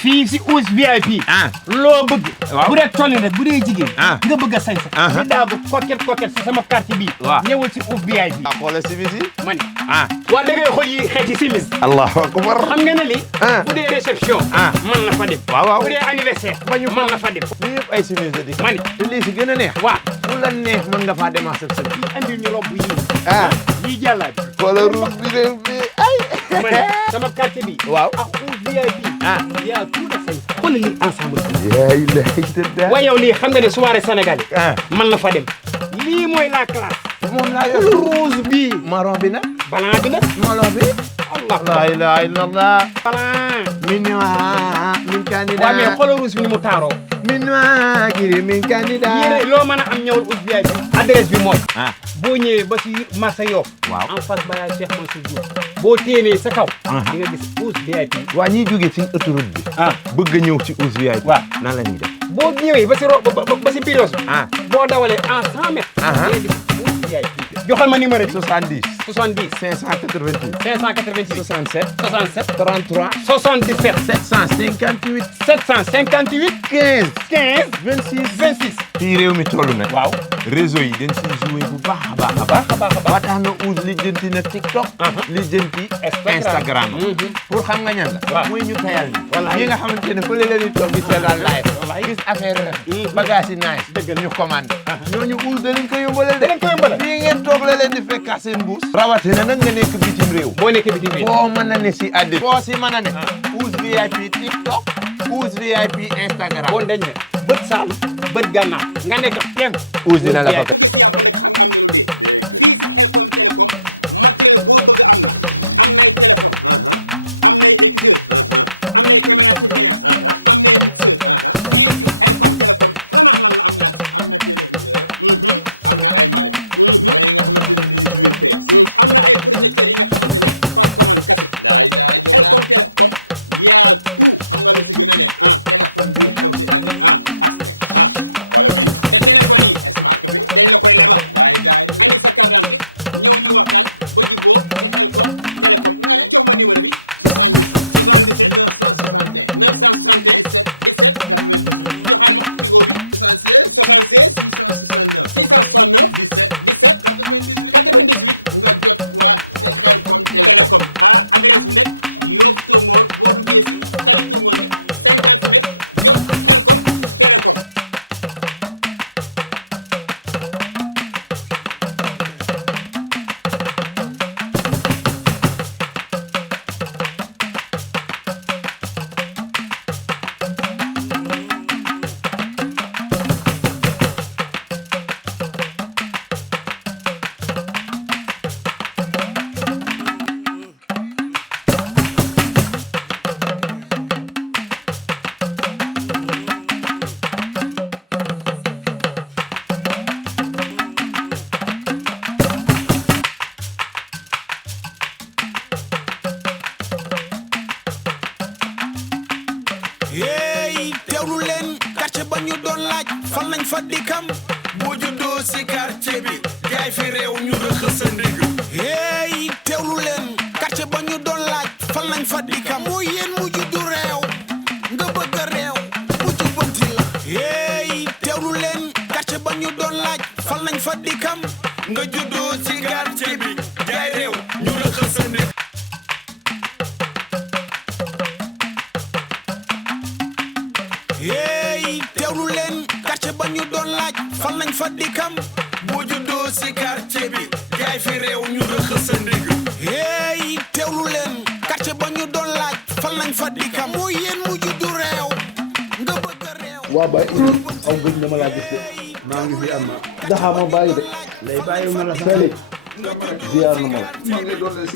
fii si Ous VIP. loo bëgg. waaw bu dee toll rek bu dee jigéen. nga bëgg a sañ sa. ñu daagu coquette si sama quartier bii. waaw ñëwal si Ous VIP. ah xoolal simis yi. ma ne. waa da ngay xool yi xeeti simis. allahu akbar. xam nga ne lii. bu dee réception. mën na fa dem. waaw bu dee anniversaire. mën na fa dem. lii yëpp ay simis la di. ma ne te lii si gën a neex. waaw bu la neex mën nga faa demaat sa sëb. andil ñu rob yii. yii jàllaat. xoolal rouge bi de bi ay. ma ne sama quartier bi. waaw ak Ous VIP. yaa tout de fait. xoolal lii ensemble. yaa ilahi waaye yow lii xam nga ne soirée sénégalais. mën na fa dem. lii mooy la classe. moom laa yor rouge bi. marron bi nag. blanc bi nag. marron bi. la ilaha illallah. blanc. min candidat. waaw mais xoolal rouge bi ni mu taaroo. min candidat. yéen loo mën a am ñëwal Ous VIP. adresse bi mooy. boo ñëwee ba ci marché Yoff. waaw en face Baye Cheikh Mansour Diouf. boo téenee sa kaw. di nga gis Ous VIP. waa ñiy jógee ci autoroute bi. bëgg a ñëw ci Ous VIP. waaw nan la ñuy def. boo ñëwee ba si Pirios bi. boo dawalee en 100 mètres. di nga gis Ous VIP. joxal ma numéro bi. 70. 70. 588. 588. 67. 67. 33. 77. 758. 758. 15. 15. 26. 26. fii réew mi toll nag. waaw réseau yi dañ siy joué bu baax a baax a baax. ba tax na Ous lijjanti na TikTok. lijjanti Instagram. pour xam nga ñan la. waaw mooy ñu tayal ni. wallaahi ñi nga xamante ne fële la ñuy toog di seetaan live. gis affaire bagage yi nice. dëgg ñu commandé. ñooñu Ous da leen ko yombalal de. da leen ko yombalal. fii ngeen toog la leen di fekkaat seen mbuus. rawatina nag nga nekk bitim réew. boo nekkee bitim réew. foo mën a ne si àddina. foo si mën a ne. Ous VIP TikTok. Ous VIP Instagram. boo dañ ne bët Saalum bët Gànnaar nga nekk kenn. Ous dina la ko. hey teewlu leen quartier ba ñu doon laaj fan lañ fa dikkam boo juddoo si quartier bi gaay fi réew ñu rëxës sa ndig hey teewlu leen quartier ba ñu doon laaj fan lañ fa dikkam moo yéen mu juddu réew nga bëgg a réew mu jubbanti la hey teewlu leen quartier ba ñu doon laaj fan lañ fa dikkam nga juddoo si quartier bi gaay réew ñu rëxës sa ndig hey teewlu leen quartier ba ñu doon laaj fan lañ fa dikkam boo juddoo si quartier bi gaay fi réew ñu rëxës sa ndig hey teewlu leen quartier ba ñu doon laaj fan lañ fa dikkam moo yéen mu juddu réew nga bëgg a réew waa Baye Idy aw gëj na ma laa gis de maa ngi fi am na daxaa ma bàyyi de lay bàyyi ma la sali ziar na ma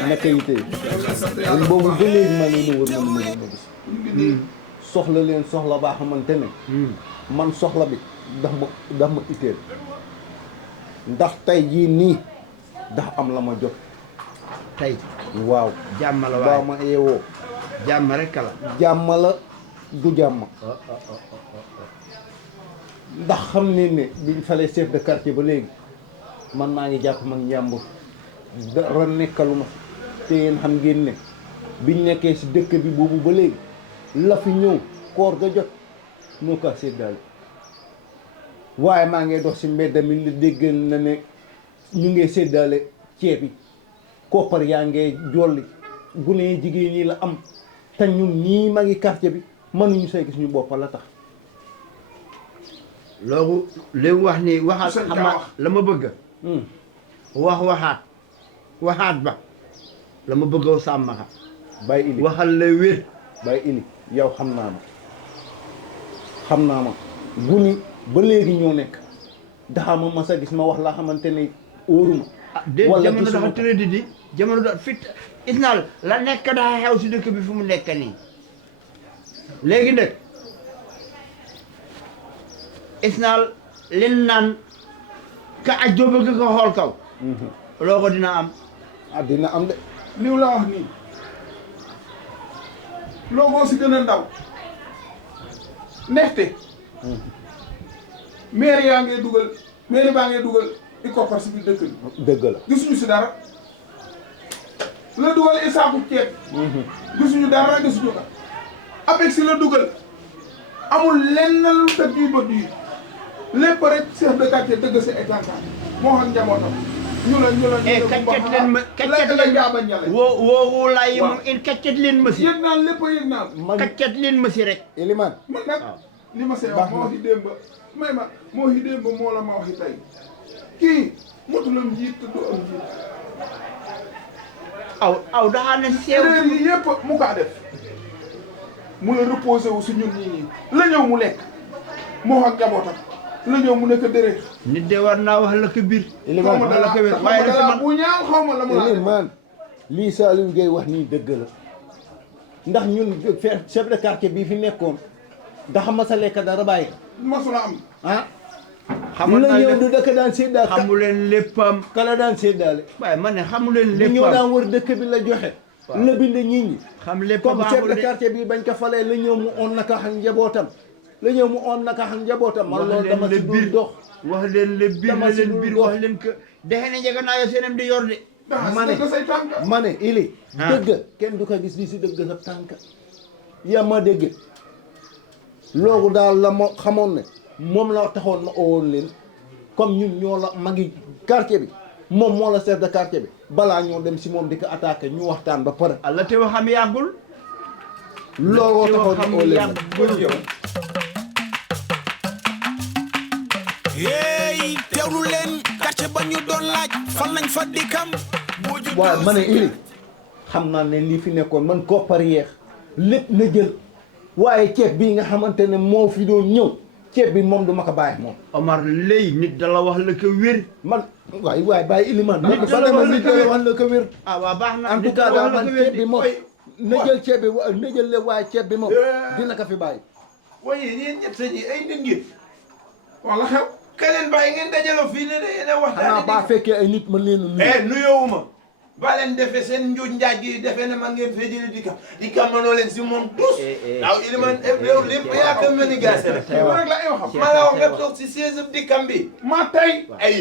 la naka yi tey man boobu ba léegi maa ngi wër na ma gis soxla leen soxla baa xamante ne man soxla bi daf ma itteel ndax tey jii nii ndax am la ma jot tey waaw jàmm la waaw ma yeewoo jàmm rek la jàmm la du jàmm ndax xam ne ne biñ falee chef de quartier ba léegi man maa ngi jàpp mag njàmbur dara nekkalu ma te yéen xam ngeen ne biñ nekkee si dëkk bi boobu ba léegi la fi ñëw koor ga jot moo ko séddale waaye maa ngi dox si mbedd mi li dégg na ne ñu ngi séddale ceeb yi koppar yaa ngi jolli gune yi jigéen ñi la am te ñun ñii magi quartier bi mënuñu say gis ñu bopp la tax loolu li mu wax nii waxaat xama la ma bëgg waxaat ba la ma bëgg sàmmaxa Baye Ili waxal la wér Baye Ili yow xam naa ma guni ba léegi ñoo nekk daxa ma mas a gis ma wax laa xamante ne óoruma déet jamono dafa tëradi di jamono dafa fit isnaal la nekk daa xew si dëkk bi fu mu nekk nii léegi nag isnaal len naan ka aj doo bëgg ko xool kaw loo ko dina am dina am de liw la wax nii loogoo si gën a ndaw neexte maire yaa ngee dugal maire baa ngee dugal i koppar si biir dëkk bi dëgg la gisuñu si dara la dugal i saaku ceeb gisuñu dara gisuñu ko APEX si la dugal amul lenn lu dëgg yu bët yi lépp rek chef de quartier dëgg si éclatant moo xam njabootam ñu la kaccet leen ma kaccet la jaaba ñale woo lay moom in kaccet leen ma si yëg naan lépp a yëg naan kaccet leen ma si rek Elimane man nag li ma see wax moo waxi démb may ma moo waxi démb moo la ma waxi tey kii motulam njiit du am njiit aw daxaa ne seew erreur yi yëpp mu kaa def mu la reposé wu si ñun ñii la ñëw mu lekk moo xam njabootam la ñëw mu nekk dërët nit de war naa wax la ko biir Elimane xaw ma dara waaye la dara bu ñaaw xaw ma la mu laa Elimane lii Saliou Gueye wax nii dëgg la ndax ñun chef de quartier bii fi nekkoon daxa ma sa lekk dara bàyyi masula am xamul la naa ñëw lépp du dëkk daan séddaale xamu leen léppam kala daan séddaale waaye man ne xamu leen bu ñëw léppam daan wër dëkk bi la joxe la bind nit ñi xam lépp comme chef baaxul de de quartier bi bañ ko falee la ñëw mu on naka xam njabootam la ñëw mu on naka xam njabootam man loolu dama si dul dox wax leen le biir dama la si leen dul biir dox. wax leen que dexe ne njëkk naa yo seenam di yor de ma ne say tànk ma ne ili dëgg kenn du ko gis bi si dëgg sa tànk yaa ma dégg loolu daal la ma xamoon ne moom la taxoon ma owoon leen comme ñun ñoo la magi quartier bi moom moo la chef de quartier bi balaa ñoo dem si moom di ko attaqué ñu waxtaan ba pare Allah te waxam yàggul looloo taxoon ma oo leen yàggul yow yeey teewlu leen quartier ba ñu doon laaj fan lañ fa dikkam waaw ma ne ili xam naa ne lii fi nekkoon man koppar yeex lépp na jël waaye ceeb bii nga xamante ne moo fi doon ñëw ceeb bi moom du ma ko bàyyi moom Omar lay nit dala wax la ko wér man waay bàyyi Elimane man ba dama nit wax la ko wér waaw baax na en tout cas daal man ceeb bi moom na jël ceeb bi na jël le waaye ceeb bi moom dina ko fi bàyyi waaye yéen ñett ñi ay nit ngeen wala xew keneen bàyyi ngeen dajaloo fii ne da yéen a xanaa waxtaan baa fekkee ay nit mën leen a nuyu nuyoowuma ba leen defee seen njuuj njaaj gi defee ne ma ngeen fee jëlee di ka mënoo leen si moom tous waaw Elimane yow lépp yaa ko mën a gaase rek rek la ay waxam ma la wax nga toog si 16 dikkam bi ma tey ay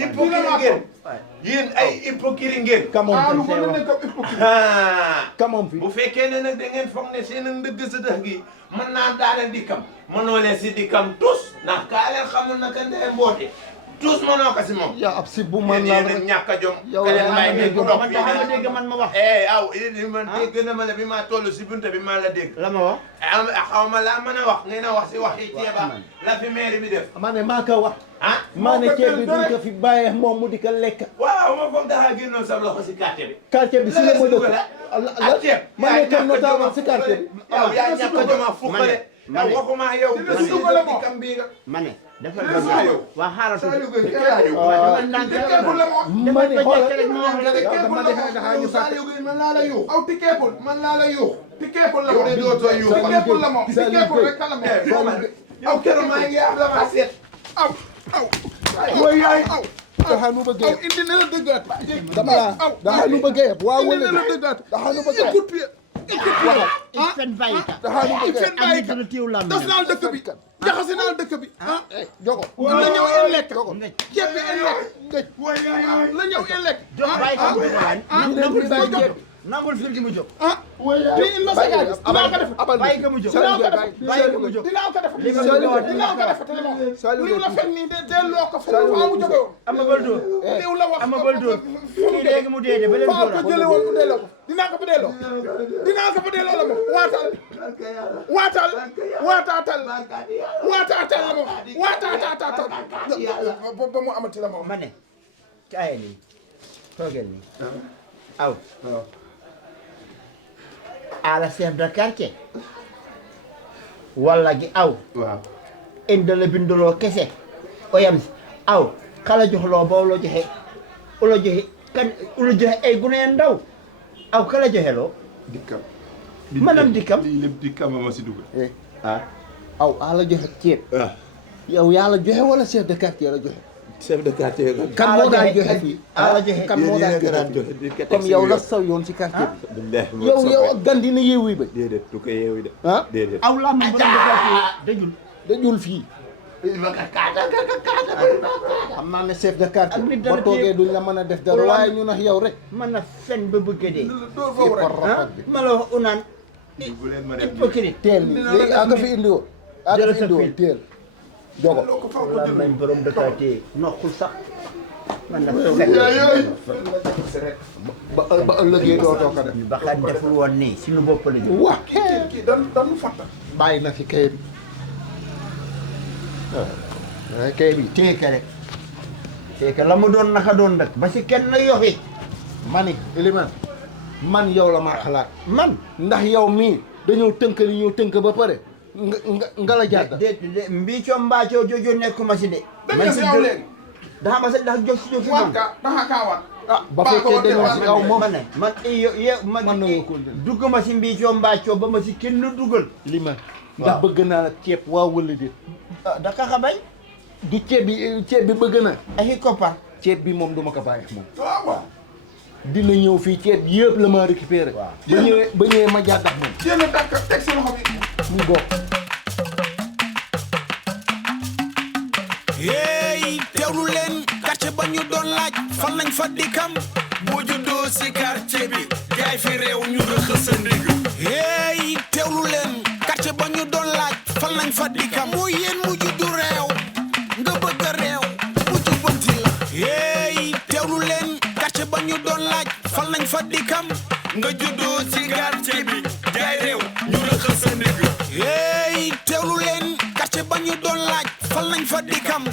hypocrite ngeen yéen ay hypocrite ngeen kamoon lu fi ko la nekk ab hypocrite kamoon fi bu fekkee ne nag da ngeen foog ne seen ndëgg sa dëx gi mën naa daaneel dikkam mënoo leen si dikkam tous ndax kaa leen xamul naka ndee mboote tous mënoo ko si moom yaa ab si bu man yéen laa yéen rek ñàkk a jom yow ka leen yaa may ngi dégg jom. toog man fii tax ma ne dégg man ma wax aw man dégg na ma la bi maa toll si bunte bi maa la dégg la ma wax xaw ma laa mën a wax ngeen a wax si wax yi ceeba la fi maire bi def ma ne maa ko wax ah maa ne ceeb bi duñ ko fi bàyyee moom mu di ko lekk waaw ma foog daxaa génnoon sa loxo si quartier bi quartier bi si la ma dëkk ak ceeb ma ne comme notable si quartier bi yow yaa ñàkk a joma fukkale ma ne waxuma yow dina si dugal moom. dikkam bii nga ma ne dafa Dina bëgg Saliou. waa xaaral Saliou tuuti Gueye Saliou dama ndànk tikeepul la moom ma ne xoolal rek ma wax la rek dama defe daxaa ñu fàtte Saliou Gueye man laa la yuux aw tikeepul man laa la yuux tikeepul la yow moom de dootoo yuux tikeepul la moom Saliou tikeepul Gueye. rek la moom aw keroog maa ngi am dama seet aw aw mooy yaay aw daxaa nu bëggee aw indi na la dëggaat dama la daxaa nu bëggee waa indi wala na la dëggaat daxaa nu bëggee écoute pied écoute pied il fen bàyyi ka daxaa nu il bëggee fait bàyyi ka dina tiiw lam tas naa dëkk bi jaxase naa dëkk bi jogo la ñëw en lekk jogo ceeb bi en lekk ndëj la ñëw en lekk bàyyi ka mu dëgg ñu leen fi bàyyi ceeb nangul fil gi mu jóg. ah fii il ma sa gars dinaa ko def bàyyi ko mu jóg. dinaa ko def bàyyi ko mu jóg. dinaa ko def li ma bëgg a wax dinaa ko def li la fekk nii delloo ko fa mu jóge woon Ama Baldor. liw la wax Ama Baldor. kii léegi mu dee de ba leen fa ko jële woon mu delloo ko dinaa ko fa delloo la moom waatal la moom waataatal ba mu amati la moom ma ne kaay nii toogeel nii aw ala chef de quartier walla gi aw waaw indala binduloo kese o yam si aw kala joxloo ba ulo joxe ulo joxe ay gune ndaw aw kala joxe loo dikkam manam dikkam lii lépp dikkam ma si dugal aw ala joxe ceeb yow yaa la joxe wala chef de quartier la joxe chef de quartier kan moo daan joxe fii ala joxe kan moo daan joxe fii comme yow la saw yoon ci quartier bi yow gan dina yeewi ba déedéet du ko yeewi de ah déedéet aw la man borom de quartier dajul dajul fii xam naa ne chef de quartier ak nit ba dana toogee duñ la mën a def dara waaye ñu nax yow rek man na fen ba bëgg a dee dóor foofu rek ah ma la wax unaan bu leen ma def hypocrite teel ni léegi a nga fi indi woon a nga fi indi woon teel jogo la nañ borom de quartier noqul sax man na fen ba ëllëgee dootoo ko def ba xam deful woon nii suñu bopp la ñu waa kii dañu fatta bàyyi na fi kayit kayit bi téeka rek téeka la mu doon naka doon rek ba si kenn yoxi mani Elimane man yow la maa xalaat man ndax yow mii dañoo tënk li ñoo tënk ba pare nga la jàdda de mbiicoo mbaacoo jojo nekkuma si de dañu si yow léegi daxa ma sa ndax jox si jox si waat man ka daxa kaa waat ba fekkee dañoo si yow moom ma ne man yow man man na nga ko dugguma si mbiicoo mbaacoo ba ma si kenn dugal Elimane ndax bëgg naa la ceeb waa wala déet daka xabay du ceeb bi bëgg na ay koppar ceeb bi moom duma ko bàyyi moom waaw dina ñëw fii ceeb yëpp la ma récupéré ba ñëwee ma jàddax moom jéem a dàkk teg sa loxo bi mu bokk hey teewlu leen quartier ba ñu doon laaj fan lañ fa dikkam boo juddoo si quartier bi jaay fi réew ñu rëq sa ndig hey teewlu leen quartier ba ñu doon laaj fan lañ fa dikkam mooy yéen mu juddu réew nga bëgg a réew mu jubbanti la hey teewlu leen quartier ba ñu doon laaj fan lañ fa dikkam nga juddoo si quartier bi jaay réew ñu rëq sa ndig hey teewlu leen quartier ba ñu doon laaj fan lañ fa dikkam